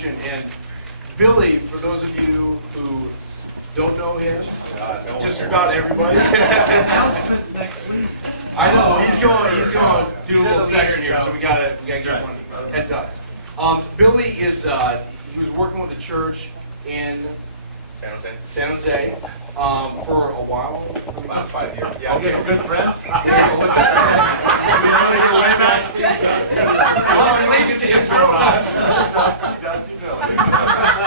discussion. And Billy, for those of you who don't know him, just about everybody. Announcements next week. I know he's going to do a little section here, so we gotta give one heads up. Billy is he was working with the church in San Jose for a while. Last 5 years. Yeah. Okay, good friends.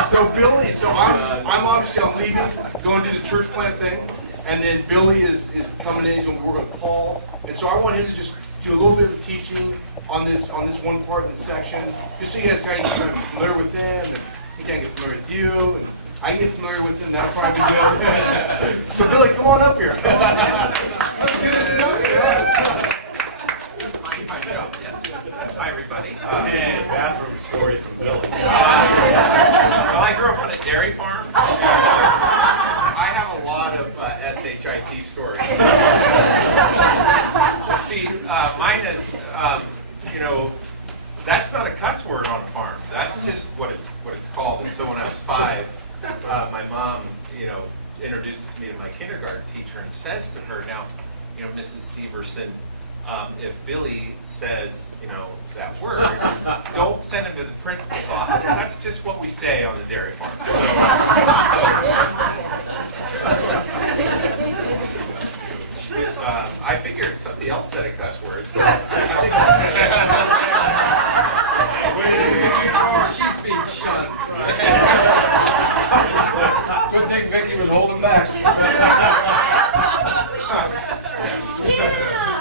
So Billy, I'm obviously leaving, going to do the church plant thing, and then Billy is coming in. He's going to work with Paul, and so I want him to just do a little bit of teaching on this one part in the section, just so you guys can get familiar with him, and he can get familiar with you, and I can get familiar with him. That'll probably be good. So Billy, come on up here. That's good to know you. Yes. Hi, everybody. Hey, bathroom story from Billy. Well, I grew up on a dairy farm. I have a lot of SHIT stories. Let's see, mine is, that's not a cuss word on a farm. That's just what it's called. And so when I was 5, my mom, introduces me to my kindergarten teacher and says to her, now, Mrs. Severson, if Billy says, that word, don't send him to the principal's office. That's just what we say on the dairy farm. So, I figured somebody else said a cuss word. So She's being shunned. Good thing Vicky was holding back. I'm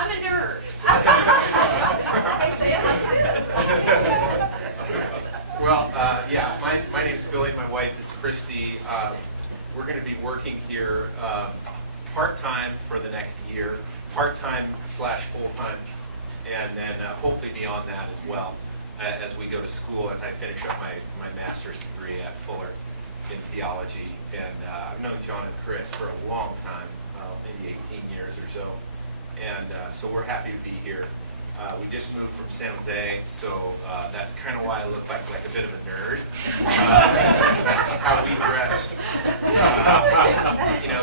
a nerd. I say it like this. Well, my name's Billy. My wife is Christy. We're going to be working here part-time for the next year, part-time / full-time, and then hopefully beyond that as well as we go to school, as I finish up my master's degree at Fuller in theology. And I've known John and Chris for a long time, maybe 18 years or so, and so we're happy to be here. We just moved from San Jose, so that's kind of why I look like a bit of a nerd. That's how we dress.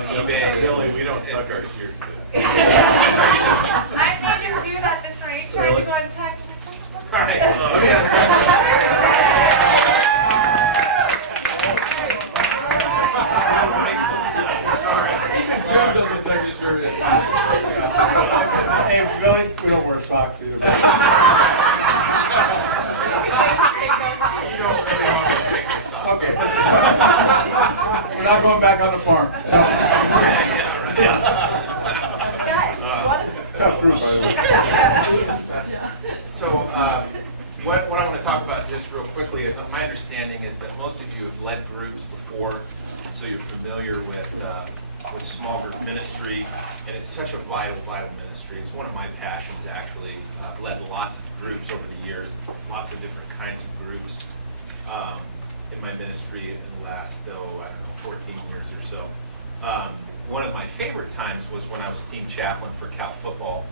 eBay. Billy, we don't tuck our shoes. I made her do that this morning. Tried to go and tuck. All right. Sorry. Joe doesn't take his shirt in. Hey, Billy, we don't wear socks either. You don't really want to take this off. Okay. We're not going back on the farm. Guys, what is this? Tough group, by the way. So, what I want to talk about just real quickly is my understanding is that most of you have led groups before, so you're familiar with small group ministry, and it's such a vital ministry. It's one of my passions, actually. I've led lots of groups over the years, lots of different kinds of groups in my ministry in the last, 14 years or so. One of my favorite times was when I was team chaplain for Cal football,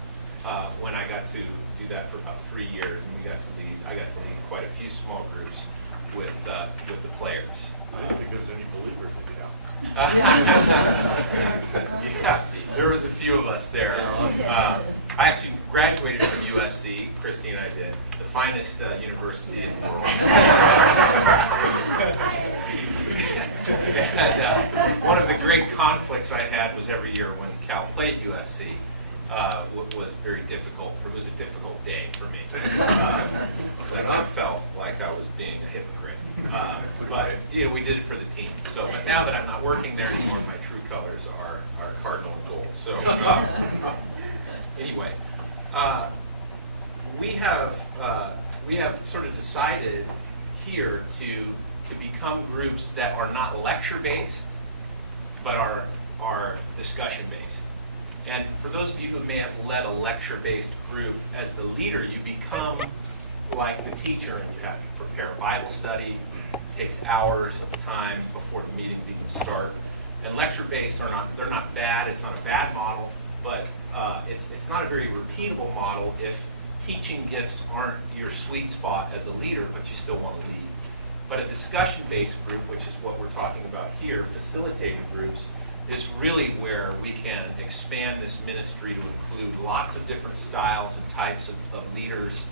when I got to do that for about 3 years, and I got to lead quite a few small groups with the players. I don't think there's any believers in Cal. Yeah, there was a few of us there. I actually graduated from USC, Christy and I did, the finest university in the world. And one of the great conflicts I had was every year when Cal played USC. Was very difficult. It was a difficult day for me. Because I felt like I was being a hypocrite. But we did it for the team. But now that I'm not working there anymore, my true colors are cardinal and gold. So anyway, we have sort of decided here to become groups that are not lecture based, but are discussion based. And for those of you who may have led a lecture-based group, as the leader, you become like the teacher, and you have to prepare a Bible study. It takes hours of time before the meetings even start. And lecture-based they're not bad. It's not a bad model, but it's not a very repeatable model if teaching gifts aren't your sweet spot as a leader, but you still want to lead. But a discussion-based group, which is what we're talking about here, facilitated groups, is really where we can expand this ministry to include lots of different styles and types of leaders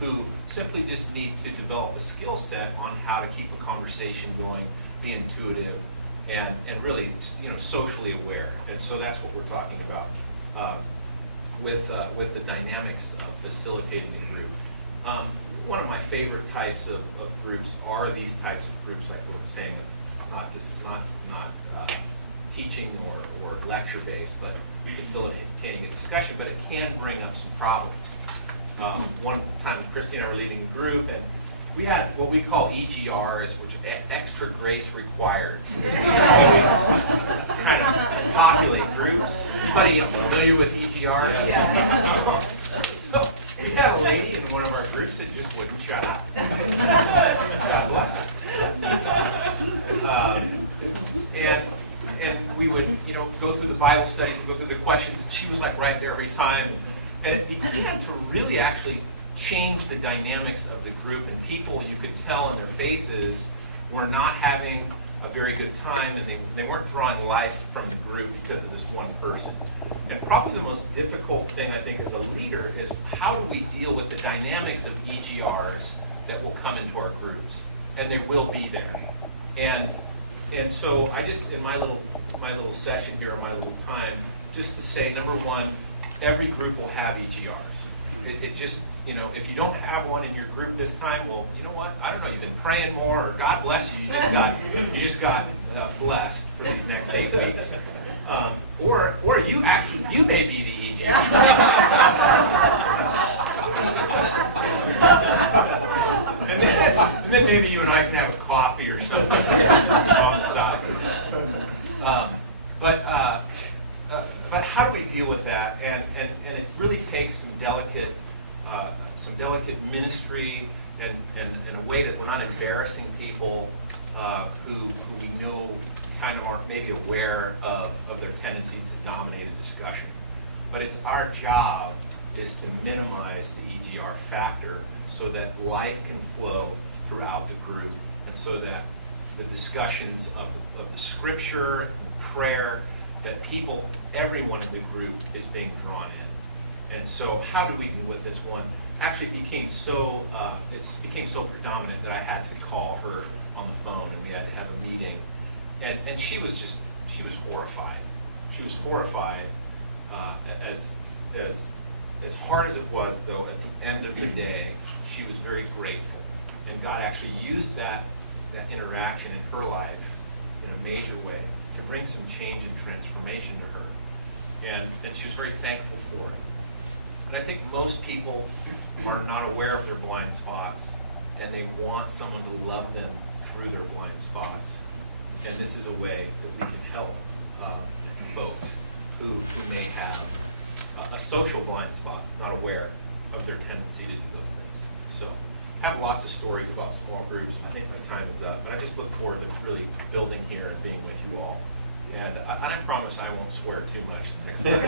who simply just need to develop a skill set on how to keep a conversation going, be intuitive, and really, socially aware. And so that's what we're talking about with the dynamics of facilitating a group. One of my favorite types of groups are these types of groups, like we were saying, not teaching or lecture-based, but facilitating a discussion, but it can bring up some problems. One time, Christy and I were leading a group, and we had what we call EGRs, which are extra grace required. So they always kind of populate groups. Anybody familiar with EGRs? Yeah. So we had a lady in one of our groups that just wouldn't shut up. God bless her. And we would, go through the Bible studies and go through the questions, and she was like right there every time. And it began to really actually change the dynamics of the group, and people, you could tell in their faces, were not having a very good time, and they weren't drawing life from the group because of this one person. And probably the most difficult thing, I think, as a leader is how do we deal with the dynamics of EGRs that will come into our groups, and they will be there. And so I just, in my little session here, my little time, just to say, number one, every group will have EGRs. It just, if you don't have one in your group this time, well, you know what? I don't know. You've been praying more, or God bless you. You just got blessed for these next 8 weeks. Or you may be the EGR. and then maybe you and I can have a coffee or something on the side. But how do we deal with that? And it really takes some delicate ministry and a way that we're not embarrassing people who we know kind of aren't maybe aware of their tendencies to dominate a discussion. But it's our job is to minimize the EGR factor so that life can flow throughout the group, and so that the discussions of the scripture and prayer, that everyone in the group is being drawn in. And so how do we deal with this one? Actually, it became so predominant that I had to call her on the phone, and we had to have a meeting. And she was horrified. She was horrified. As hard as it was, though, at the end of the day, she was very grateful. And God actually used that interaction in her life in a major way to bring some change and transformation to her. And she was very thankful for it. And I think most people are not aware of their blind spots, and they want someone to love them through their blind spots. And this is a way that we can help folks who may have a social blind spot, not aware of their tendency to do those things. So I have lots of stories about small groups. I think my time is up, but I just look forward to really building here and being with you all. And I promise I won't swear too much next time.